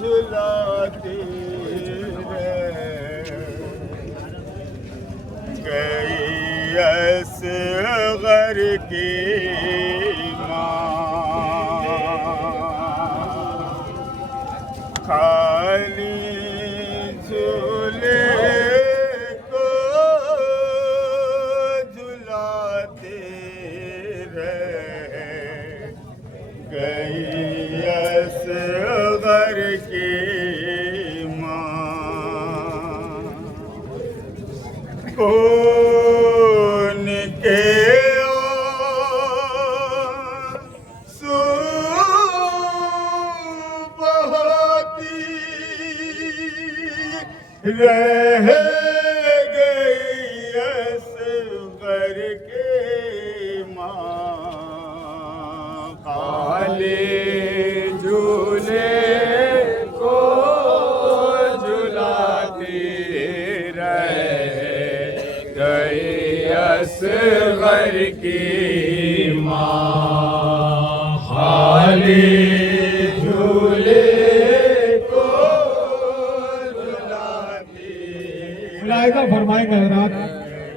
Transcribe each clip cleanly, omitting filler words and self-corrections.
झुलाती रह गई असगर की माँ, खाली झूले को झुलाते रह गई असगर की माँ। खून के आंसू बहाती रह गई असगर की माँ, खाली झूले को झुलाती रह गई असगर की माँ, खाली झूले को झुलाती। मुलाहिजा फरमाएंगे हजरात,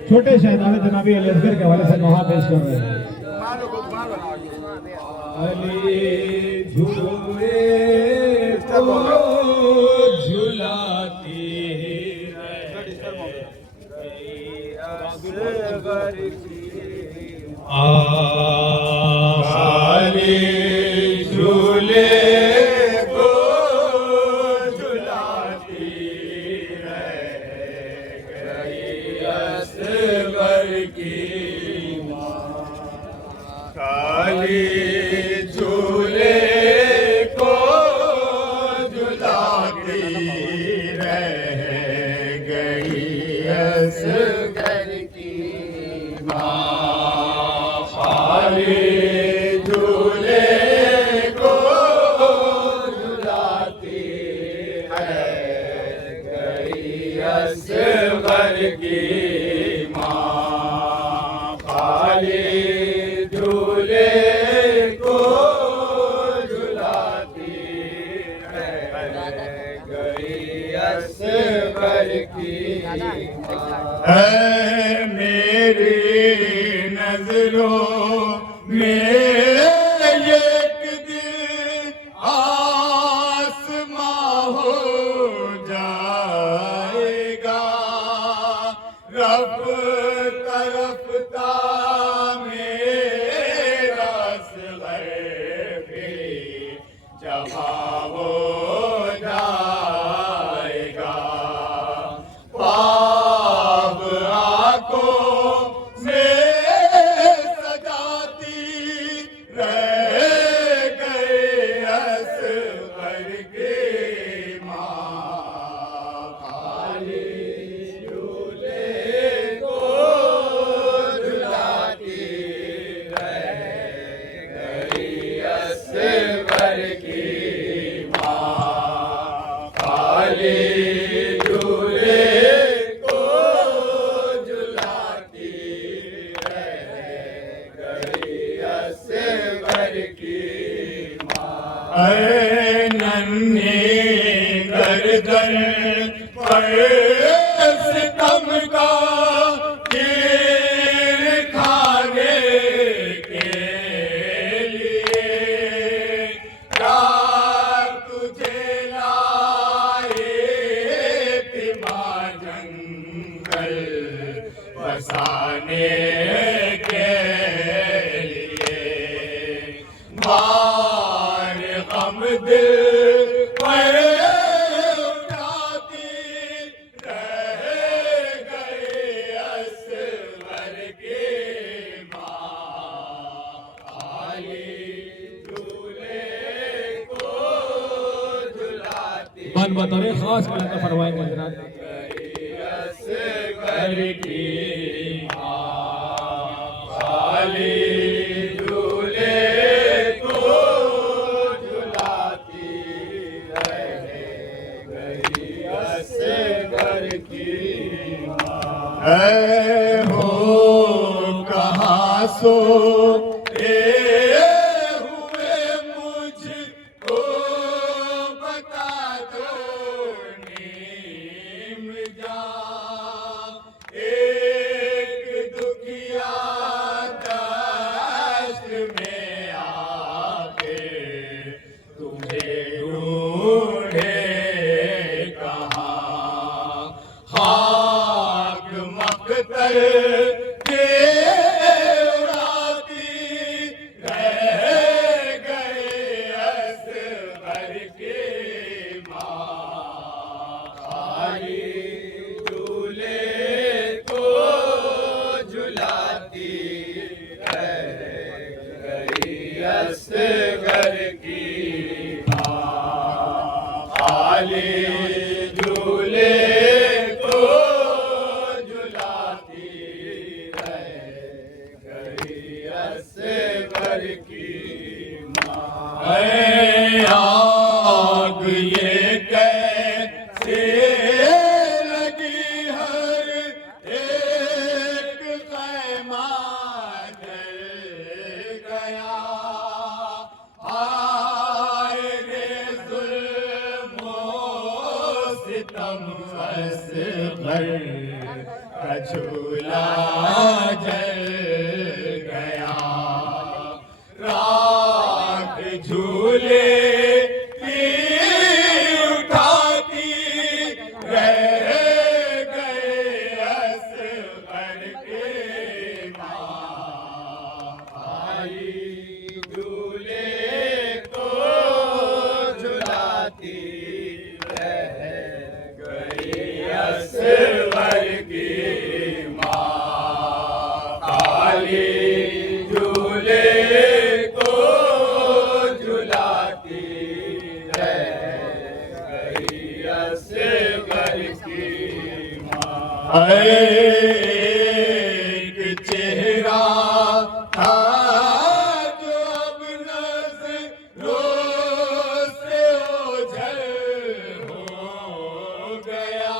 छोटे शहजादे जनाबी अली असगर के हवाले से नोहा पेश कर रहे हैं। अली झूले को झुलाती असगर की खाली झूले को झुलाती रह गई असगर की माँ, खाली झूले को झुलाती रह गई असगर की माँ, खाली झूले को झुलाती रह गई असगर की माँ, खाली झूले को झुलाती रह गई असगर की माँ। मेरी नजरों में एक दिन आसमां हो जाएगा, रफ्ता रफ्ता मेरा सग़र भी जवां हो जाएगा। ख्वाब आँखों में सजाती रह गए असग़र की माँ, खाली झूले को झुलाती रह गई असग़र की माँ, खाली झूले को झुलाती रह गई असग़र की माँ। नन्ही गर्दन पर सितम का तीर खाने के लिए क्या तुझे लाए थी माँ जंगल बसाने के लिए। मार गम दिल पर उठाती रह गई असग़र की माँ, खाली झूले को झुलाती बात बतौर खास कलंदर फरमाएंगे हजरात। गई असग़र की माँ, खाली झूले को झुलाती रह गई असग़र की माँ। हो कहाँ सो हुए मुझको बता के उड़ाती रह गए असगर के माँ। खाली झूले को झुलाती रह गई असगर की माँ। खाली झूले को झुलाती रह गई असगर की माँ। आग ये कैसे लगी हर एक ख़ैमा जल गया। हाय रे ज़ुल्म ओ सितम असग़र का झूला जल गया। राख झूले की उठाती रह गए असग़र के माँ। आई झूले को झुलाती रह गई असग़र की माँ। काली झूले को झुलाती रह गई असग़र की माँ। एक चेहरा था जो अब नज़रों से ओझल हो गया।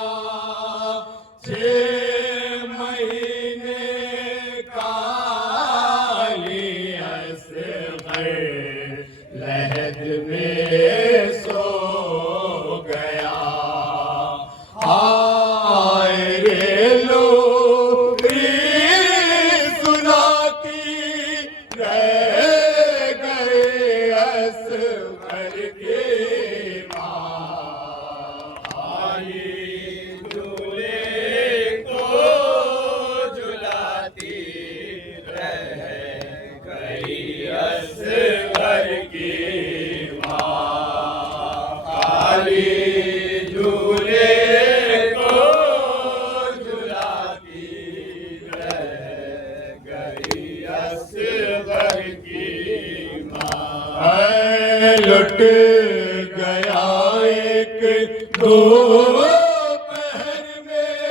6 महीने काली असग़र लहद में सो गया। हाय रे लोरी सुनाती रह गए असग़र के माँ। आई झूले को झुलाती रह गई असग़र की माँ। काली झूले को झुलाती रह गई असग़र की माँ। लुट गया एक दोपहर में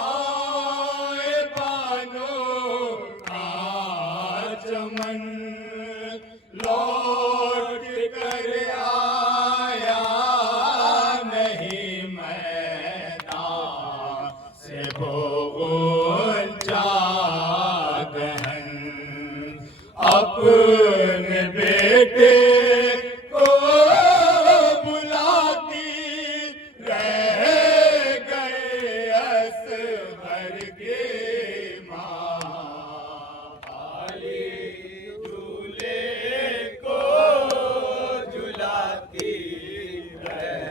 आए बानों का चमन। लौट कर आया नहीं मैदान से वो ऊंचा गहन। अपने बेटे को बुलाती रह गए असग़र के माँ। काली झूले को झुलाती रह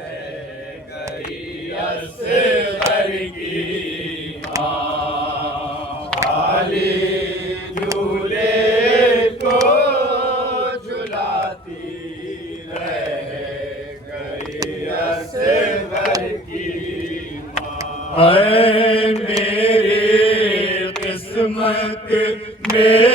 गई असग़र की माँ। काली झूले को झुलाती रह गई असग़र की माँ। मेरी किस्मत में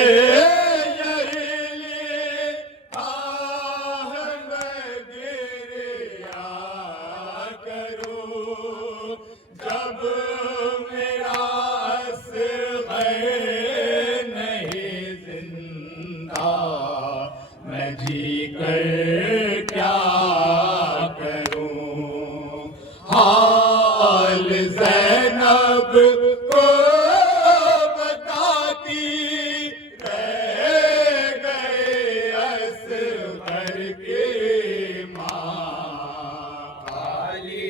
जब मेरा असग़र नहीं जिंदा मैं जी कर क्या करूं। हाल ज़ैनब को बताती रह गए असग़र के माँ। काली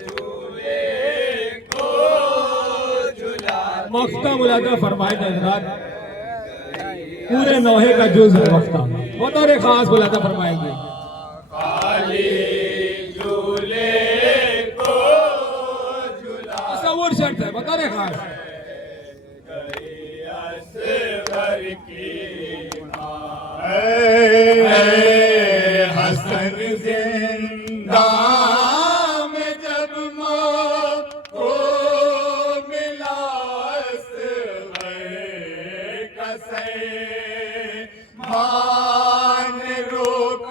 झूले को झुलाती मफ्ता मुलादा फरमाए हज़रात, पूरे नौहे का जुज़ है मफ्ता, बतौर खास मुलादा फरमाएंगे। काली झूले को झुला तसव्वुर शर्त है, बतौर खास। हसन जिंदा में जब माँ को मिला कसे माँ ने रोक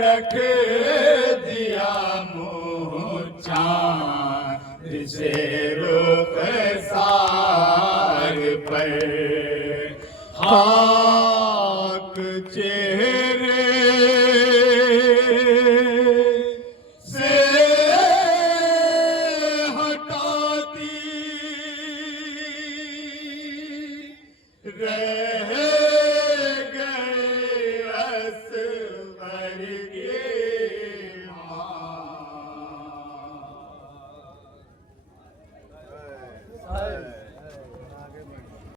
रख दिया मुँह चाँद से रोक सार पर खाक चेहरे से हटाती रह